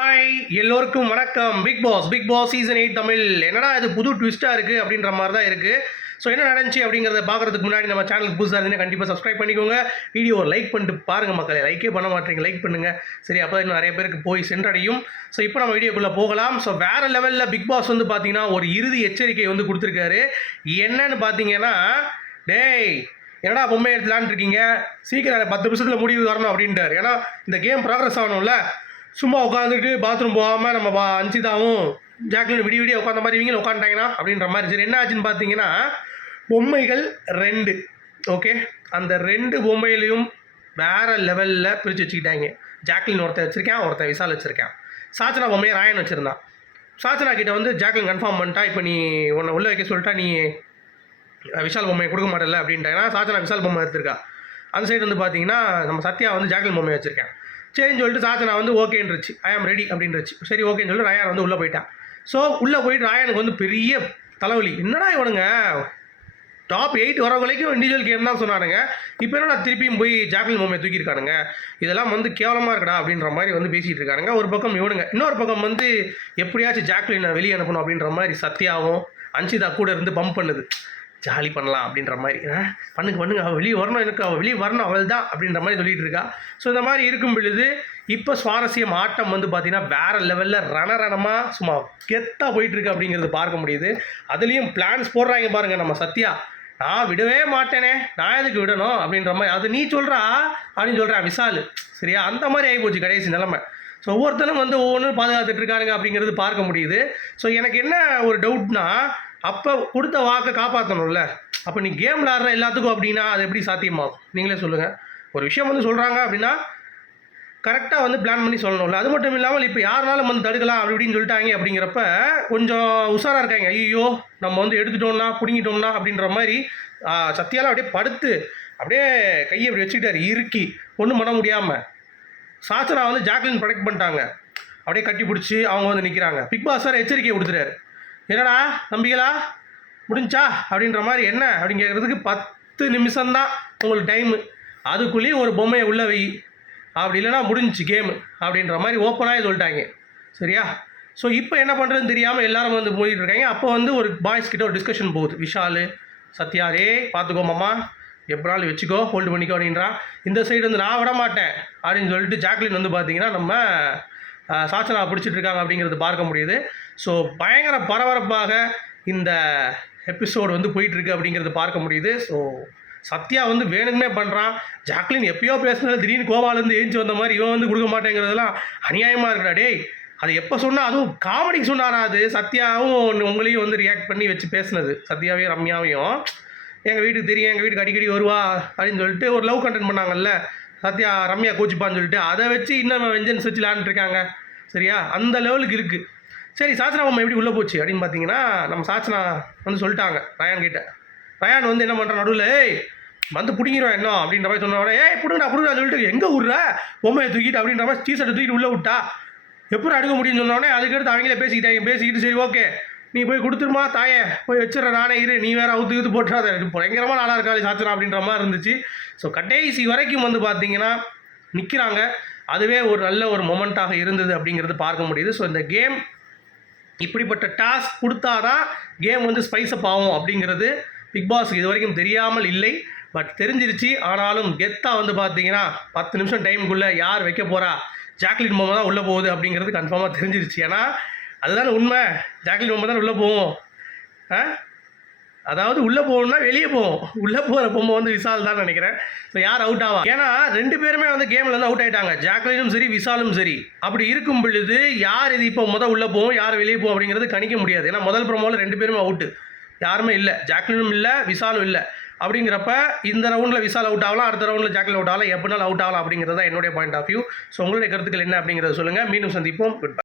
Hi எல்லோருக்கும் வணக்கம். Bigg Boss Bigg Boss season eight Tamil. என்னடா இது புது ட்விஸ்ட்டாக இருக்குது அப்படின்ற மாதிரி தான் இருக்குது ஸோ என்ன நடந்துச்சு அப்படிங்கிறத பார்க்குறதுக்கு முன்னாடி நம்ம சேனலுக்கு புதுசாக இருந்தீங்கன்னா கண்டிப்பாக சப்ஸ்கிரைப் பண்ணிக்கோங்க. வீடியோ லைக் பண்ணிட்டு பாருங்கள் மக்களே. லைக்கே பண்ண மாட்டீங்க லைக் பண்ணுங்கள் சரி அப்போ இன்னும் நிறைய பேருக்கு போய் சென்றடையும். ஸோ இப்போ நம்ம வீடியோக்குள்ளே போகலாம். ஸோ வேறு லெவலில் பிக் பாஸ் வந்து பார்த்தீங்கன்னா ஒரு இறுதி எச்சரிக்கை வந்து கொடுத்துருக்காரு. என்னன்னு பார்த்தீங்கன்னா டேய் என்னடா பொம்மை எடுத்துலான்னு இருக்கீங்க? சீக்கிரம் பத்து நிமிஷத்தில் முடிவு வரணும் அப்படின்ட்டார். ஏன்னா இந்த கேம் ப்ராக்ரஸ் ஆகணும்ல. சும்மா உட்காந்துட்டு பாத்ரூம் போகாமல் நம்ம பா அஞ்சிதாவும் ஜாக்லின் விடிய விடிய உட்காந்த மாதிரி இவங்களும் உட்காந்துட்டாங்கன்னா அப்படின்ற மாதிரி சரி என்ன ஆச்சுன்னு பார்த்தீங்கன்னா பொம்மைகள் ரெண்டு ஓகே அந்த ரெண்டு பொம்மையிலையும் வேறு லெவலில் பிரித்து வச்சுக்கிட்டாங்க. ஜாக்லின் ஒருத்தன் வச்சுருக்கேன் ஒருத்தன் விசால் வச்சுருக்கேன். சாச்சனா பொம்மையை ராயன் வச்சுருந்தான். சாச்சனா கிட்ட வந்து ஜாக்லின் கன்ஃபார்ம் பண்ணிட்டா இப்போ நீ உன்னை உள்ளே வைக்க சொல்லிட்டா நீ விஷால் பொம்மையை கொடுக்க மாட்டல அப்படின்ட்டாங்கன்னா சாச்சனா விஷால் பொம்மை எடுத்திருக்கா. அந்த சைடு வந்து பார்த்தீங்கன்னா நம்ம சத்யா வந்து ஜாக்லின் பொம்மை வச்சுருக்கேன். சரின்னு சொல்லிட்டு சாச்சனா வந்து ஓகேன்றச்சு ஐ ஆம் ரெடி அப்படின்றச்சு. சரி ஓகேன்னு சொல்லிட்டு ராயன் வந்து உள்ளே போயிட்டான். ஸோ உள்ளே போயிட்டு ராயனுக்கு வந்து பெரிய தலைவலி. என்னடா இவனுங்க? டாப் எயிட் வர வரைக்கும் இண்டிவிஜுவல் கேம் தான் சொன்னானுங்க. இப்போ என்னடா திருப்பியும் போய் ஜாக்லின் பொம்மையை தூக்கியிருக்கானுங்க இதெல்லாம் வந்து கேவலமாக இருக்கடா அப்படின்ற மாதிரி வந்து பேசிகிட்டு இருக்கானுங்க. ஒரு பக்கம் இவனுங்க இன்னொரு பக்கம் வந்து எப்படியாச்சும் ஜாக்லினை வெளியே அனுப்பணும் அப்படின்ற மாதிரி சத்யாவும் அன்சிதா கூட இருந்து பம்ப் பண்ணுது. ஜாலி பண்ணலாம் அப்படின்ற மாதிரி. ஆ, பண்ணுங்க பண்ணுங்க. அவள் வெளியே வரணும் எனக்கு அவள் வெளியே வரணும் அவள் தான் அப்படின்ற மாதிரி சொல்லிட்டு இருக்கா. ஸோ இந்த மாதிரி இருக்கும் பொழுது இப்போ சுவாரஸ்யம் ஆட்டம் வந்து பார்த்தீங்கன்னா வேற லெவலில் ரணரணமாக சும்மா கெத்தாக போயிட்டு இருக்கு அப்படிங்கிறது பார்க்க முடியுது. அதுலேயும் பிளான்ஸ் போடுறாங்க பாருங்க நம்ம சத்யா. நான் விடவே மாட்டேனே நான் எதுக்கு விடணும் அப்படின்ற மாதிரி. அது நீ சொல்கிறா அப்படின்னு சொல்கிறேன் விஷால் சரியா? அந்த மாதிரி ஆகிப்போச்சு கடைசி நிலமை. ஸோ ஒவ்வொருத்தரும் வந்து ஒவ்வொன்றும் பாதுகாத்துட்டு இருக்காருங்க அப்படிங்கிறது பார்க்க முடியுது. ஸோ எனக்கு என்ன ஒரு டவுட்னா அப்போ கொடுத்த வாக்கை காப்பாற்றணும்ல அப்போ நீ கேம் விளாட்ற எல்லாத்துக்கும் அப்படின்னா அது எப்படி சாத்தியமாகும்? நீங்களே சொல்லுங்கள் ஒரு விஷயம் வந்து சொல்கிறாங்க அப்படின்னா கரெக்டாக வந்து பிளான் பண்ணி சொல்லணும்ல. அது மட்டும் இல்லாமல் இப்போ யாருனாலும் வந்து தடுக்கலாம் அப்படி இப்படின்னு சொல்லிட்டாங்க அப்படிங்கிறப்ப கொஞ்சம் உஷாராக இருக்காங்க. ஐயோ நம்ம வந்து எடுத்துட்டோம்னா பிடுங்கிட்டோம்னா அப்படின்ற மாதிரி சத்தியாலாம் அப்படியே படுத்து அப்படியே கையை அப்படி வச்சுக்கிட்டாரு. இறுக்கி ஒன்றும் பண்ண முடியாமல் சாச்சனா வந்து ஜாக்லின் ப்ரொடெக்ட் பண்ணிட்டாங்க. அப்படியே கட்டி பிடிச்சி அவங்க வந்து நிற்கிறாங்க பிக் பாஸ் சார் எச்சரிக்கை கொடுத்துட்டாரு. என்னடா நம்பிகளா முடிஞ்சா? அப்படின்ற மாதிரி என்ன? அப்படின்னு கேட்குறதுக்கு பத்து நிமிஷம்தான் உங்களுக்கு டைமு அதுக்குள்ளேயும் ஒரு பொம்மையை உள்ளே வை. அப்படி இல்லைனா முடிஞ்சுச்சு கேமு அப்படின்ற மாதிரி ஓப்பனாக சொல்லிட்டாங்க. சரியா? ஸோ இப்போ என்ன பண்ணுறதுன்னு தெரியாமல் எல்லாரும் வந்து போயிட்டு இருக்காங்க. அப்போ வந்து ஒரு பாய்ஸ் கிட்ட ஒரு டிஸ்கஷன் போகுது. விஷால் சத்யா ரே பார்த்துக்கோ மாமா. எப்படினாலும் வச்சுக்கோ ஹோல்டு பண்ணிக்கோ அப்படின்றா. இந்த சைடு வந்து நான் விட மாட்டேன். அப்படின்னு சொல்லிட்டு ஜாக்லின் வந்து பார்த்தீங்கன்னா நம்ம சாச்சனா பிடிச்சிட்டு இருக்காங்க அப்படிங்கிறது பார்க்க முடியுது. ஸோ பயங்கர பரபரப்பாக இந்த எபிசோடு வந்து போயிட்டுருக்கு அப்படிங்கிறது பார்க்க முடியுது. ஸோ சத்யா வந்து வேணுங்கன்னே பண்ணுறான் ஜாக்லின் எப்பயோ பேசுனது திடீர்னு கோவாலேருந்து ஏஞ்சி வந்த மாதிரி இவன் வந்து கொடுக்க மாட்டேங்கிறதெல்லாம் அநியாயமாக இருக்குடா டேய். அது எப்போ சொன்னால் அதுவும் காமெடிக்கு சொன்னாரா அது. சத்யாவும் உங்களையும் வந்து ரியாக்ட் பண்ணி வச்சு பேசுனது. சத்யாவையும் ரம்யாவையும். எங்கள் வீட்டுக்கு தெரியும் எங்கள் வீட்டுக்கு அடிக்கடி வருவா அப்படின்னு சொல்லிட்டு ஒரு லவ் கண்டென்ட் பண்ணாங்கல்ல. சத்யா ரம்யா கோச்சிப்பான்னு சொல்லிட்டு அதை வச்சு இன்னும் வெஞ்சன்ஸ் வச்சு விளாண்டுருக்காங்க சரியா? அந்த லெவலுக்கு இருக்குது சரி சாச்சனா பொம்மை எப்படி உள்ளே போச்சு அப்படின்னு பார்த்தீங்கன்னா நம்ம சாச்சனா வந்து சொல்லிட்டாங்க ரயான் கிட்ட. ரயான் வந்து என்ன பண்ணுறான் நடுவில் ஏய் வந்து பிடிங்கிடும் என்ன? அப்படின்ற மாதிரி சொன்ன உடனே ஏய் பிடுங்கடா பிடுங்கடா சொல்லிட்டு எங்கே விட்ற பொம்மையை தூக்கிட்டு அப்படின்ற மாதிரி டீ தூக்கிட்டு உள்ளே விட்டா. எப்படி அடுக்க முடியும்னு சொன்னோடனே அதுக்கடுத்து அவங்களே பேசிக்கிட்டாங்க பேசிக்கிட்டு சரி ஓகே நீ போய் கொடுத்துருமா தாயே. போய் வச்சிடற நானே இரு. நீ வேற அவுத்து இது போட்டுறாத. பயங்கரமாக நல்லா இருக்காது சாத்திரம் அப்படின்ற மாதிரி இருந்துச்சு. ஸோ கடைசி வரைக்கும் வந்து பார்த்தீங்கன்னா நிற்கிறாங்க அதுவே ஒரு நல்ல ஒரு மொமெண்ட்டாக இருந்தது அப்படிங்கிறது பார்க்க முடியுது. ஸோ இந்த கேம் இப்படிப்பட்ட டாஸ்க் கொடுத்தாதான் கேம் வந்து ஸ்பைஸப் ஆகும் அப்படிங்கிறது பிக் பாஸ்க்கு இது வரைக்கும் தெரியாமல் இல்லை. பட் தெரிஞ்சிருச்சு. ஆனாலும் கெத்தாக வந்து பார்த்தீங்கன்னா பத்து நிமிஷம் டைமுக்குள்ளே யார் வைக்க போகிறா ஜாக்லின் பொம்மை தான் உள்ளே போகுது அப்படிங்கிறது கன்ஃபார்மாக தெரிஞ்சிருச்சு. ஏன்னா அதுதானே உண்மை. ஜாக்லின் பொம்மை தான் உள்ளே போவோம். ஆ? அதாவது உள்ளே போகணும்னா வெளியே போவோம். உள்ளே போகிற பொம்மை வந்து விசால் தான் நினைக்கிறேன். ஸோ யார் அவுட் ஆவா? ஏன்னா ரெண்டு பேருமே வந்து கேமில் வந்து அவுட் ஆகிட்டாங்க ஜாக்லினும் சரி விசாலும் சரி. அப்படி இருக்கும் பொழுது யார் இது இப்போ முதல் உள்ளே போவோம் யார் வெளியே போவோம் அப்படிங்கிறது கணிக்க முடியாது. ஏன்னா முதல் ப்ரோமோவில் ரெண்டு பேருமே அவுட்டு யாருமே இல்லை. ஜாக்லினும் இல்லை விசாலும் இல்லை. அப்படிங்கிறப்ப இந்த ரவுண்டில் விசால் அவுட் ஆகலாம் அடுத்த ரவுண்டில் ஜாக்கில் அவுட் ஆகலாம். எப்படினாலும் அவுட் ஆகலாம் அப்படிங்கிறது தான் என்னுடைய பாயிண்ட் ஆஃப் வியூ ஸோ உங்களுடைய கருத்துக்கள் என்ன அப்படிங்கிறத சொல்லுங்கள் மீண்டும் சந்திப்போம். குட்